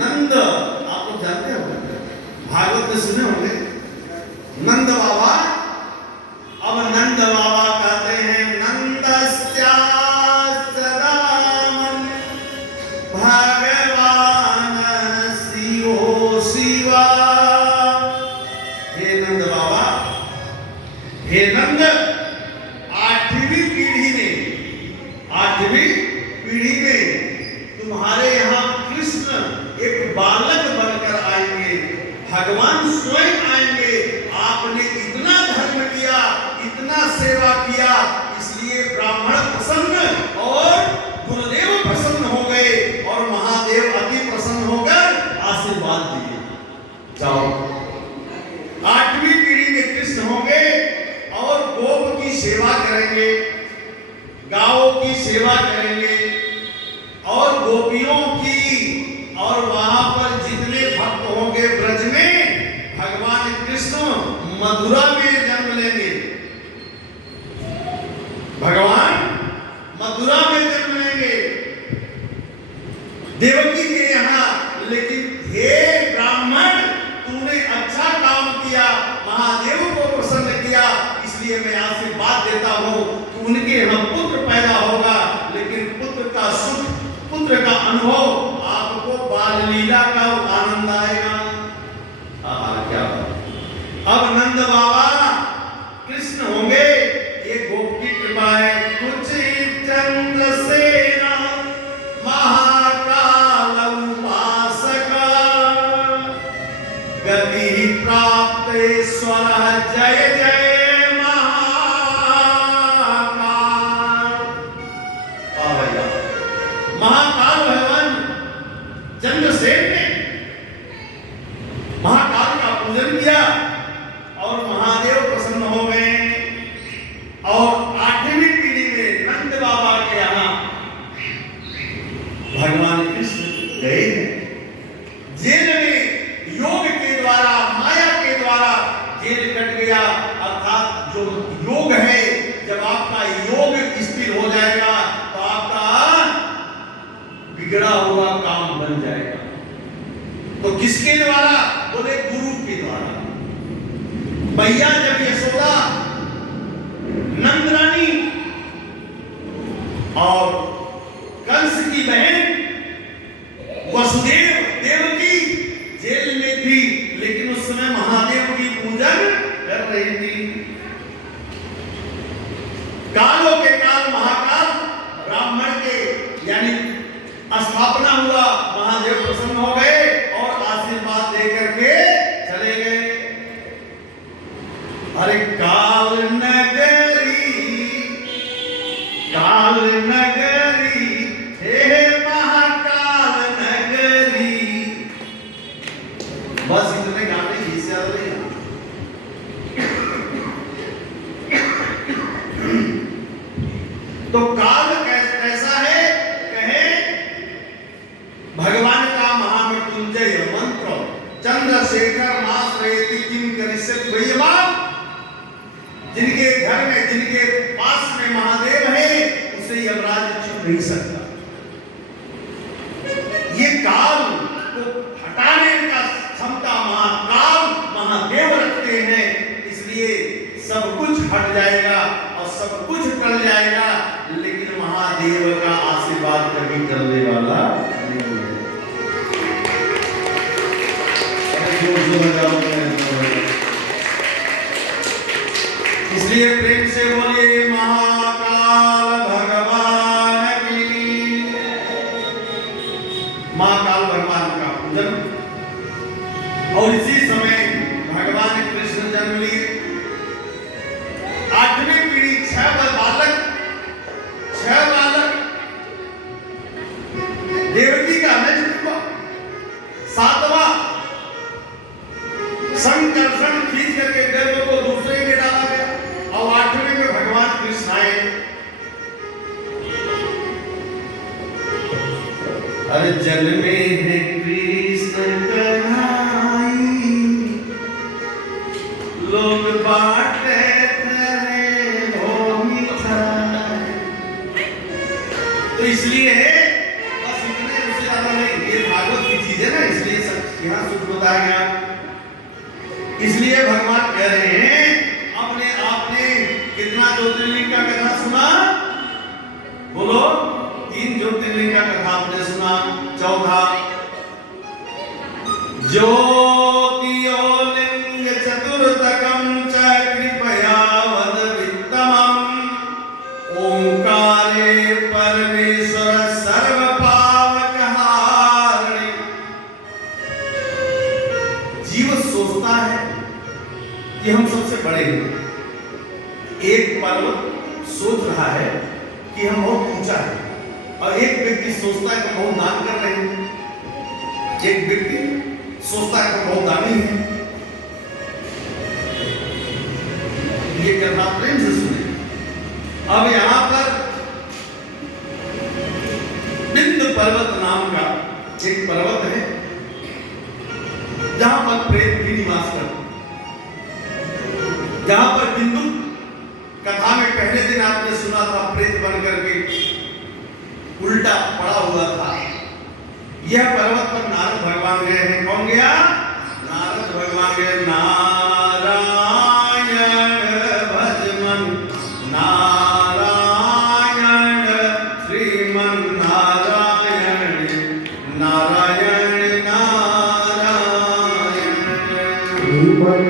नंद, आप लोग जानते हो, भागवत में सुने होंगे नंद बाबा। अब नंद बाबा कहते हैं नंदस्यास्तदामन भगवान शिवो शिवा। हे नंद बाबा, हे नंद, आठवीं पीढ़ी में तुम्हारे यहाँ कृष्ण एक बालक बनकर आएंगे, भगवान स्वयं आएंगे। आपने इतना धर्म किया, इतना सेवा किया, इसलिए ब्राह्मण प्रसन्न और गुरुदेव प्रसन्न हो गए और महादेव अति प्रसन्न होकर आशीर्वाद दिए। जाओ, आठवीं पीढ़ी में कृष्ण होंगे और गोप की सेवा करेंगे, गांवों की सेवा करेंगे और गोपियों की, और वहां पर जितने भक्त होंगे ब्रज में, भगवान कृष्ण मथुरा में जन्म लेंगे। भगवान मथुरा में जन्म लेंगे देवकी के यहाँ। लेकिन हे ब्राह्मण, तूने अच्छा काम किया, महादेव को प्रसन्न किया, इसलिए मैं आशीर्वाद देता हूँ कि उनके यहाँ पुत्र पैदा होगा। लेकिन पुत्र का सुख, पुत्र का अनुभव आपको बाल लीला का आनंद आएगा। क्या अब नंद बाबा कृष्ण होंगे, ये गोप की कृपा है। कुछ चंद्रसेना महाकाल उपासका गति प्राप्त स्वर जय जय महाकाल भगवान चंद्रसेन ने महाकाल का पूजन किया और महादेव प्रसन्न हो गए। और आठवीं पीढ़ी में नंद बाबा के यहाँ भगवान कृष्ण गए हैं। जेल में योग के द्वारा, माया के द्वारा जेल कट गया। अर्थात जो योग है, जब आपका योग स्थिर हो जाएगा तो आपका बिगड़ा हुआ काम बन जाएगा। तो किसके द्वारा? बोले गुरु के द्वारा। भैया जब यशोदा, नंदरानी और कंस की बहन वसुदेव देवकी जेल में थी, लेकिन उस समय महादेव की पूजन कर रही थी। कालों के काल महाकाल ब्राह्मण के यानी स्थापना हुआ, महादेव प्रसन्न हो गए और आशीर्वाद देकर के चले गए। अरे काल नगरी हे महाकाल नगरी, बस इतने गाने ही से आ रहे हैं। तो काल कैसा है? कहे भगवान का महामृत्युंजय मंत्र, चंद्रशेखर माश्रयति किम करिष्यति भय्यवान। जिनके घर में, जिनके पास में महादेव है, उसे यमराज छू नहीं सकता। ये काल को हटाने का क्षमता महाकाल महादेव रखते हैं, इसलिए सब कुछ हट जाएगा और सब कुछ टल जाएगा। लेकिन महादेव का आशीर्वाद कभी टलने वाला नहीं है। इसलिए प्रेम से बोलिए महाकाल भगवान की। महाकाल भगवान का पूजन। और इसी समय भगवान कृष्ण जन्म लिए। आठवीं पीढ़ी, 6 बालक देवकी का नष्ट हुआ। 7वां संकर्षण खींच करके गर्भ को दूसरे में डाला गया। और 8वें में भगवान कृष्ण आए। अरे जन्मे है कृष्ण कन्हाई, लोग यहाँ सुख बताया गया। इसलिए भगवान कह रहे हैं अपने आपने कितना ज्योतिर्लिंग का कथा सुना? बोलो, 3 ज्योतिर्लिंग का कथा आपने सुना। चौथा ज्योतिर्लिंग चतुर्थकम च कृपया वद वित्तमम् ओंकारे परमेश्वर सर्व पावक हारिणी। जीव सोचता है कि हम सबसे बड़े हैं। एक पर्वत सोच रहा है कि हम बहुत ऊंचा है, और एक व्यक्ति सोचता है कि हम बहुत दान कर रहे हैं। एक व्यक्ति सोचता है कि हम बहुत दानी है। ये कथा प्रेम से सुने। अब यहां पर बिंद पर्वत नाम का एक पर्वत है जहां पर प्रेत भी निवास करते, जहां पर बिंदु कथा में पहले दिन आपने सुना था प्रेत बन करके उल्टा पड़ा हुआ था। यह पर्वत पर नारद भगवान गए हैं। कौन गया? नारद भगवान गए। नारायण भजमन नारायण श्रीमन नारायण नारायण नारायण श्रीमन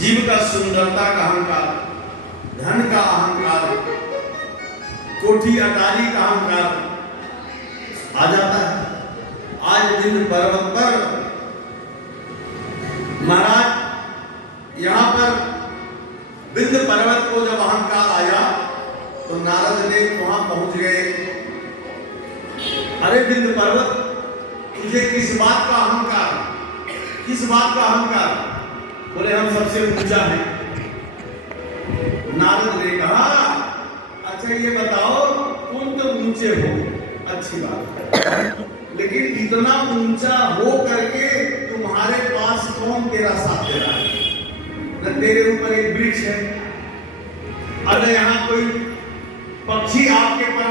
जीव का सुंदरता का अहंकार, धन का अहंकार, कोठी अटारी का अहंकार आ जाता है। आज बिंद पर्वत पर महाराज, यहाँ पर बिंद पर्वत को जब अहंकार आया तो नारद ने वहां पहुंच गए। अरे बिंद पर्वत, तुझे किस बात का अहंकार, किस बात का अहंकार? बोले हम सबसे ऊंचा हैं। नारद ने कहा अच्छा ये बताओ, तुम तो ऊंचे हो, अच्छी बात है, लेकिन इतना ऊंचा हो करके तुम्हारे पास कौन तेरा साथ दे रहा है? न तेरे ऊपर एक वृक्ष है, अगर यहाँ कोई पक्षी आपके पर्वत